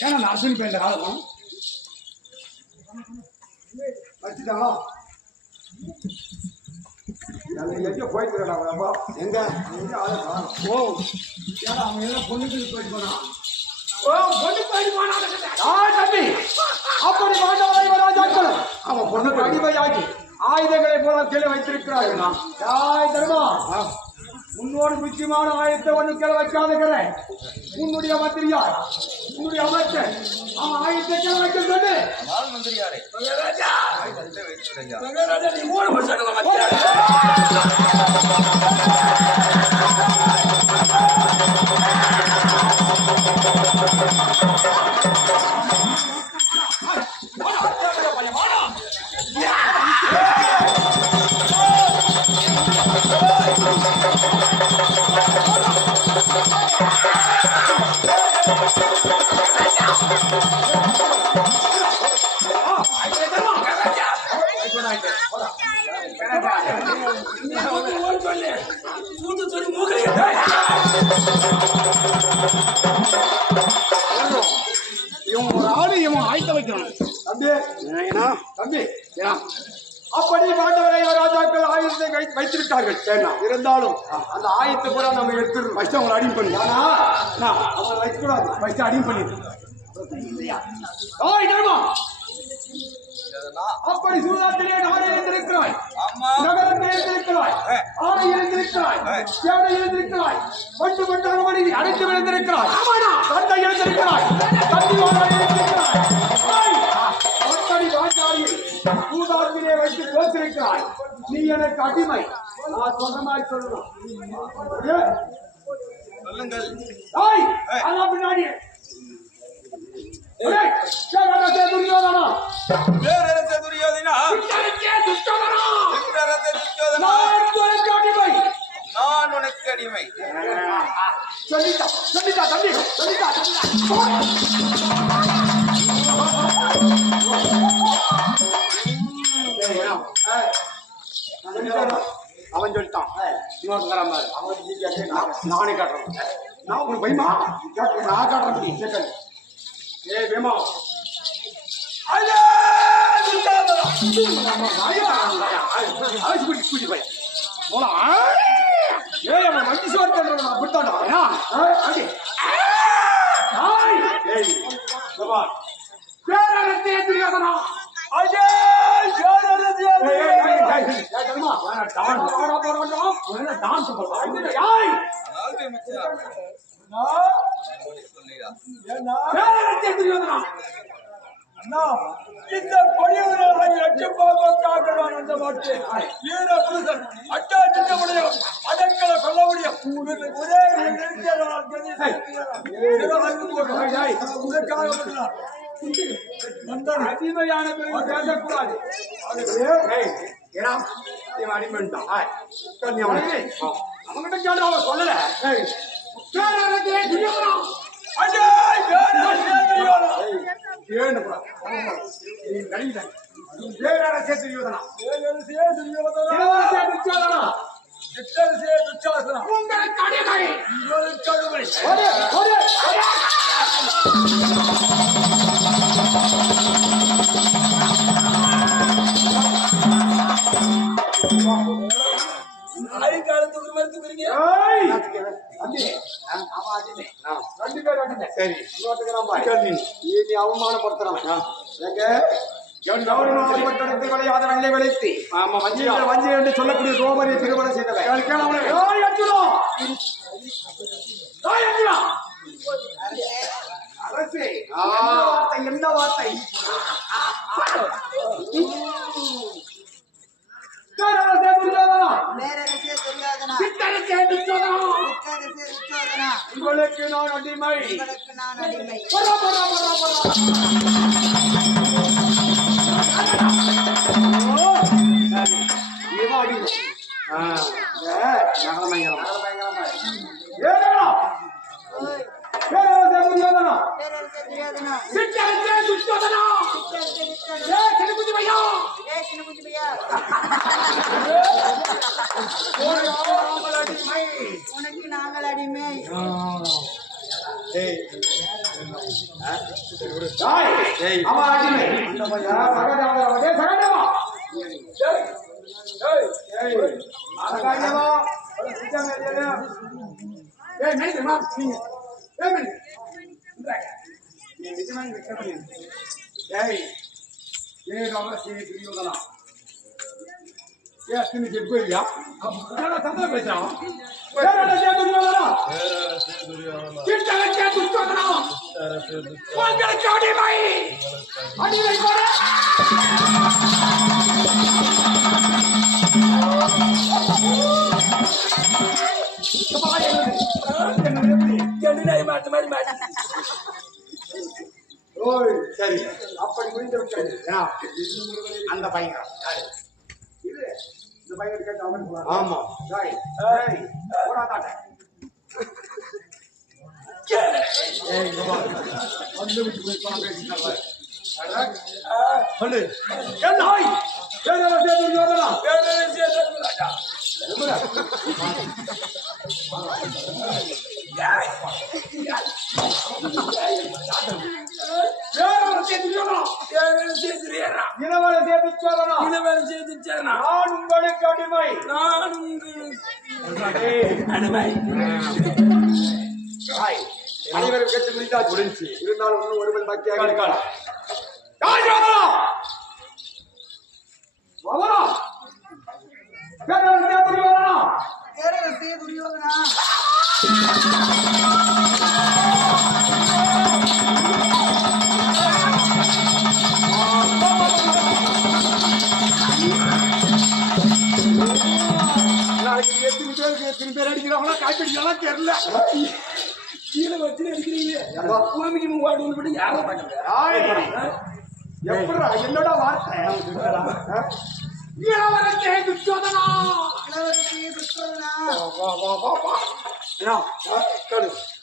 ஏன்னா நான் அஸ்வின் போய் இந்த காலம் வச்சுட்டாங்களா எங்க போயிட்டு எங்க ஓ ஏன்னா அவங்க எல்லாம் பொண்ணுக்கு போயிட்டு போனான் பொண்ணு போயிட்டு போனான் தம்பி அப்படி ராஜாக்கள் அவன் பொண்ணுக்கு அடிமையாக்கி ஆயுதங்களை போல கீழே வைத்திருக்கிறார்கள் தெரியுமா உன்னோடு முக்கியமான ஆயுதத்தை ஒண்ணு கீழே வைக்காதுங்கிற உன்னுடைய மந்திரியார் உன்னுடைய அமைச்சர் அவன் ஆயுதத்தை கீழே வைக்க சொல்லு மந்திரியாரே நீ இவன் ஒரு ஆளு இவன் ஆயத்த வைக்கணும் தம்பி அப்படி பாண்டவரை ராஜாக்கள் ஆயுதத்தை வைத்திருக்கார்கள் இருந்தாலும் அந்த ஆயுதத்தை கூட நம்ம எடுத்து ஃபர்ஸ்ட் அவங்களை அடிமை பண்ணி அவங்க வைக்கக்கூடாது ஃபர்ஸ்ட் அடிமை பண்ணிட்டு அப்படி சூதாட்டிலே நாடே இருந்திருக்கிறாய் நகரத்தில் இருந்திருக்கிறாய் ஆடை இருந்திருக்கிறாய் சேவை இருந்திருக்கிறாய் பட்டு பட்டான மனிதி அடைத்து விழுந்திருக்கிறாய் தந்தை இருந்திருக்கிறாய் தந்தையோடு இருந்திருக்கிறாய் அப்படி வாஞ்சாரியில் சூதாட்டிலே வைத்து பேசியிருக்கிறாய் நீ எனக்கு அடிமை நான் சொந்தமாய் சொல்லணும் அதான் பின்னாடி நான் உனக்கு அடிமை சொல்லிட்டா தம்பி சொல்லிட்டா அவன் சொல்லிட்டான் நானே காட்டுறேன் நான் உனக்கு பயமா நான் காட்டுற முடியும் ஏ வேமா வண்டி சோறு அப்படித்தாண்டா இந்த பணியாளர்களை லட்சமாக அந்த மாட்டு வீர புருஷன் அட்டா சின்ன முடியும் அதற்களை சொல்ல முடியும் ஒரே அதிமையான பேசக்கூடாது அடிமைட்டான் அவங்கிட்ட கேட்டு அவன் சொல்லல அவமானப்படுத்துறான் வஞ்சி என்று சொல்லக்கூடிய சோமரியை திருமணம் செய்தவன் அரசே என்ன வார்த்தை உங்களுக்கு நான் அடிமை சின்ன குட்டி பையா உனக்கு நாங்கள் அடிமை அவன் அடிமை அந்த பையன் சகடமா சரி அப்படி முடிந்து விட்டது அந்த பையன் இந்த பையன் கேட்டு அவன் ஆமா சொல்லு நான் உங்களுக்கு அடிமை அனைவரும் கேட்டு முடிந்தா முடிஞ்சு இருந்தாலும் ஒன்னும் ஒருவன் பாக்கியாக இருக்கலாம் துரியோதனா எத்தனை பேர் அடிக்கிறாங்களா காய்ச்சடிக்கலாம் தெரியல கீழே வச்சு அடிக்கிறீங்க என்னோட வார்த்தை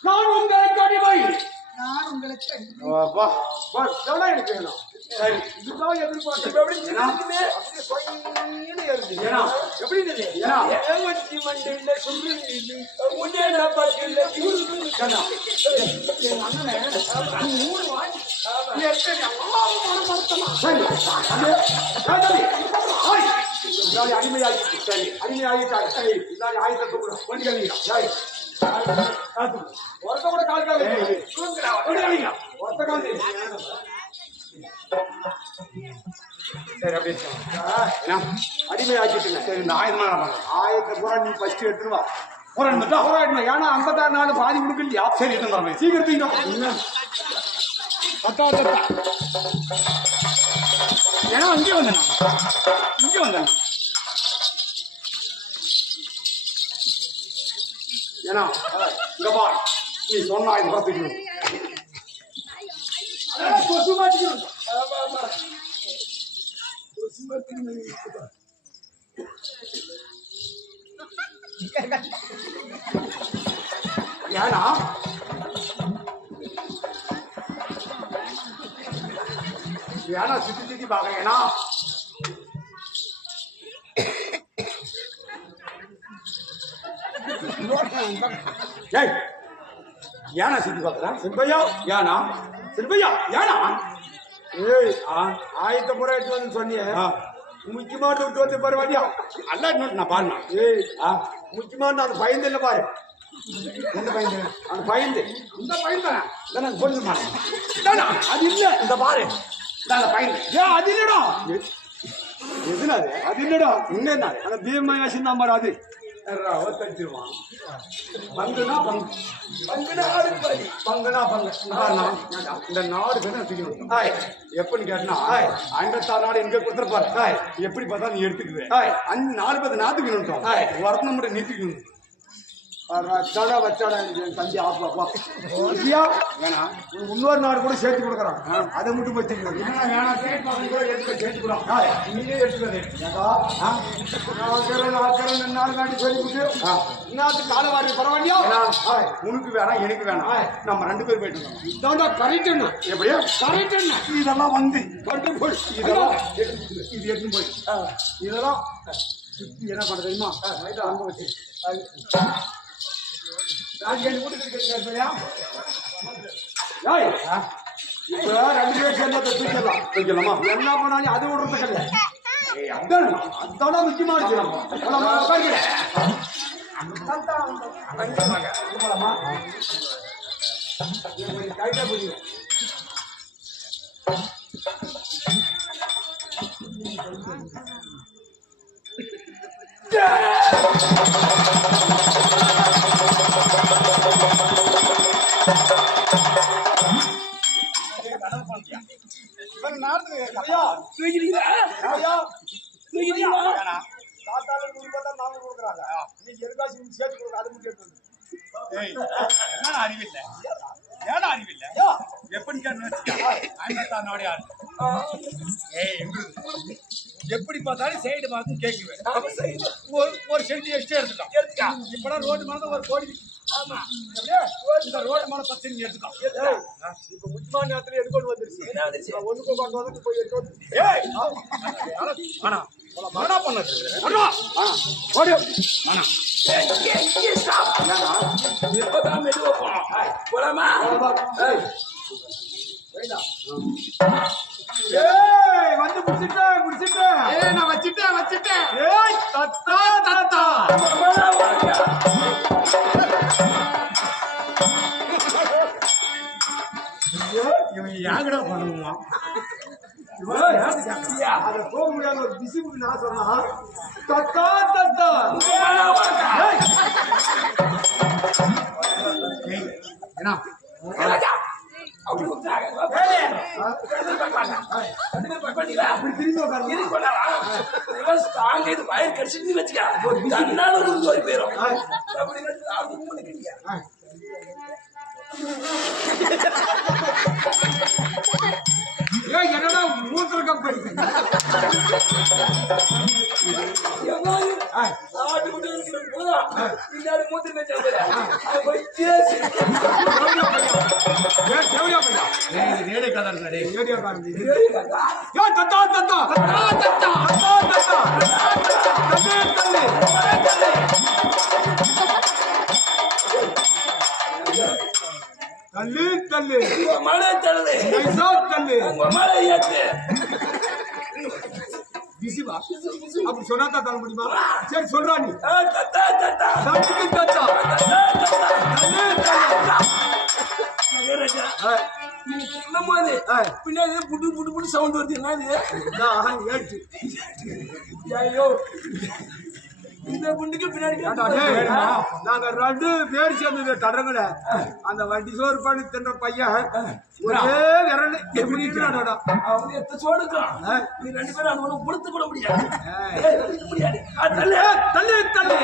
நான் உங்களுக்கு அடிமை நான் உங்களுக்கு எனக்கு வேணும் சரி இதுதான் எதிர்பார்த்து எப்படி அடிமையாகி சரி அடிமையாகிட்டாங்க சரி இதாடி ஆயுதத்தை கூட கொஞ்சம் ஒருத்த கூட கால் ஒருத்த கால் சரி அப்படி அடிமை ஆக்கிட்டு சரி இந்த ஆயிரத்தை பூரா நீ ஃபர்ஸ்ட் எடுத்துருவா போராடணும் ஏன்னா 56 நாள் பாதி கொடுக்கலையா சரி எடுத்து சீக்கிரத்தையும் ஏன்னா இங்கே வந்தேன் ஏன்னா இங்க பார் நீ சொன்னா இது பார்த்துக்கணும் கொசு மாட்டிக்கணும் ஏன்னா ஏன்னா சுத்தி பாக்குறேன்னா ஏனா சுத்தி பாக்குறேன் சிற்பையா ஏனா சிற்பையா ஏனா ஏய் ஆயத்த முறை எடுத்து வந்து சொன்னியே முக்கியமான விட்டு வந்து பாரு வாடியா அல்ல இன்னொரு நான் பாருண்ணா ஏய் முக்கியமான அந்த பயந்து இல்லை பாரு எந்த பயந்து அந்த பயந்து இந்த பயந்து நான் சொல்லுமா அது இல்லை இந்த பாரு அந்த பயந்து ஏன் அது இல்லடா எதுனாது அது இல்லடா என்ன அந்த பீமாசி தான் பாரு அது தடிச்சிருவான் பங்குனா இந்த நாடு எப்படின்னு கேட்டா 56 நாடு எங்க கொடுத்துருப்பாரு எப்படி பார்த்தா நீ எடுத்துக்குவேன் 4 10 நாத்துக்கு வரணும் நிறுத்திக்கணும் வச்சாடா வச்சாடா எனக்கு தம்பி ஆப்பா இல்லையா வேணாம் இன்னொரு நாடு கூட சேர்த்து கொடுக்குறான் அதை மட்டும் வச்சுக்கணும் வேணாம் சேர்த்துக்கலாம் நீங்களே எடுத்துக்கிறது நாலு நாட்டி சொல்லிவிட்டு இன்னத்துக்கு காலை வாரி பரவாயில்லையா உனக்கு வேணாம் எனக்கு வேணாம் நம்ம 2 பேர் போயிட்டு இருக்கோம் இதாண்டா கரெக்ட் என்ன எப்படியா கரெக்ட் என்ன இதெல்லாம் வந்து போய் இதெல்லாம் இது எடுத்து போய் இதெல்லாம் சுத்தி என்ன பண்ண தெரியுமா அங்க வச்சு இப்ப 2 பேர் சேர்ந்தா தூக்கிடலாமா என்ன பண்ணாலும் அது விடுறது கிடையாது அதான் முக்கியமா இருக்கு கைட்டா புரியும் எப்படி பார்த்தாலும் சைடு பார்த்து கேட்குவேன் ஒரு சென்ட் எக்ஸ்ட்ரா எடுத்துட்டான் இப்பதான் ரோடு மேல ஒரு கோடி ஆமா இந்த ரோடு மேல 10 சென்ட் எடுத்துட்டான் இப்ப முக்கியமான நேரத்துல எடுக்கொண்டு வந்துருச்சு ஒண்ணுக்கு கொண்டு வந்து போய் எடுத்து ஆனா மரணா பண்ணது இப்பதான் மெதுவா போலாமா வந்து முடிச்சிட்டேன் நான் வச்சிட்டேன் ஏய் தத்தா தத்தா இவன் யாங்கடா பண்ணுவான் அதை போக முடியாத ஒரு பிசி புடி நான் சொன்னா தத்தா தத்தா என்ன என்னடா மூத்திர கம்பெனி தள்ளு தள்ளு மழை தள்ளு தள்ளு மழை ஏத்து பிசிவா அப்படி சொன்னா தான் தள்ள முடியுமா சரி சொல்றா நீ தத்தா தத்தா தட்டுக்கு தட்டா பின்னாடி புட்டு புட்டு புட்டு சவுண்ட் வருது என்னது ஏற்று ஐயோ இந்த புண்டுக்கு பின்னாடி நாங்க 2 பேர் சேர்ந்தது கடற்கல அந்த வண்டி சோறு பண்ணி தின்ற பையன் ஒரே விரல் எப்படி அவங்க எத்த சோடுக்கும் நீ 2 பேரும் அது ஒண்ணு கொடுத்து கூட முடியாது முடியாது தள்ளு தள்ளு தள்ளு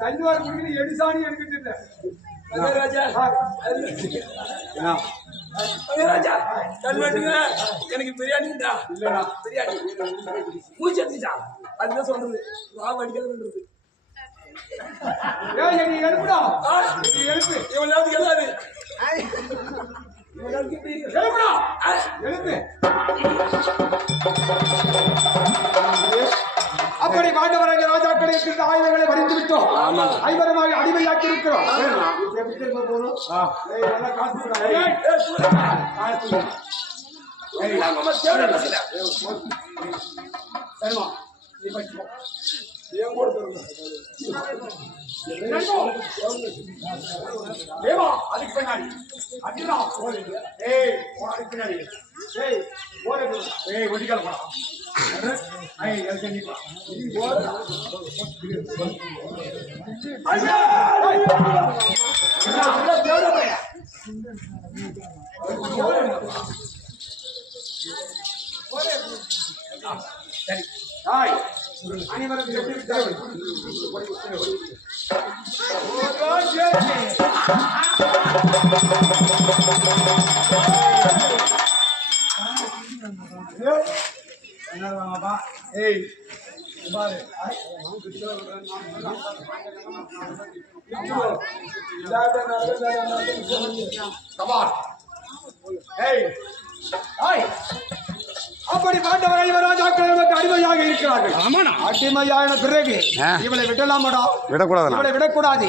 கல்வார் முடிஞ்சு எடுசாணி எடுக்கிட்டு ராஜா கல்வெட்டுங்க எனக்கு பிரியாணி இல்லடா பிரியாணி மூச்சு எடுத்துச்சா அதுதான் சொல்றது ராவ அடிக்கிறதுன்றது நீ எழுப்புடா எழுப்பு இவன் எல்லாரு எழுப்புடா எழுப்பு அப்படி பாண்டவராக ராஜாக்களை இருந்த ஆயுதங்களை வரிந்து விட்டோம் ஐவரமாக அடிமையாக்கி இருக்கிறோம் அதுக்கு பின்னாடி அதுதான் பின்னாடி ஒடிக்கால் போலாம் ஐய், எதுக்கு நீ வா. ஐயா! என்ன அப்படியே தேவட பையா? சரி. ஹாய். அனைவரும் எப்படி விட்டார்கள்? என்னடாப்பா? ஏய், இங்க பாரு. கமான். ஏய். ஹாய். அப்படி பாண்டவர் அனைவரும் ராஜாக்கள் நமக்கு அடிமையாக இருக்கிறார்கள். ஆமாண்ணா. அடிமையான பிறகு இவளை விடலாமடா? விடக்கூடாதுண்ணா. இவளை விடக்கூடாது.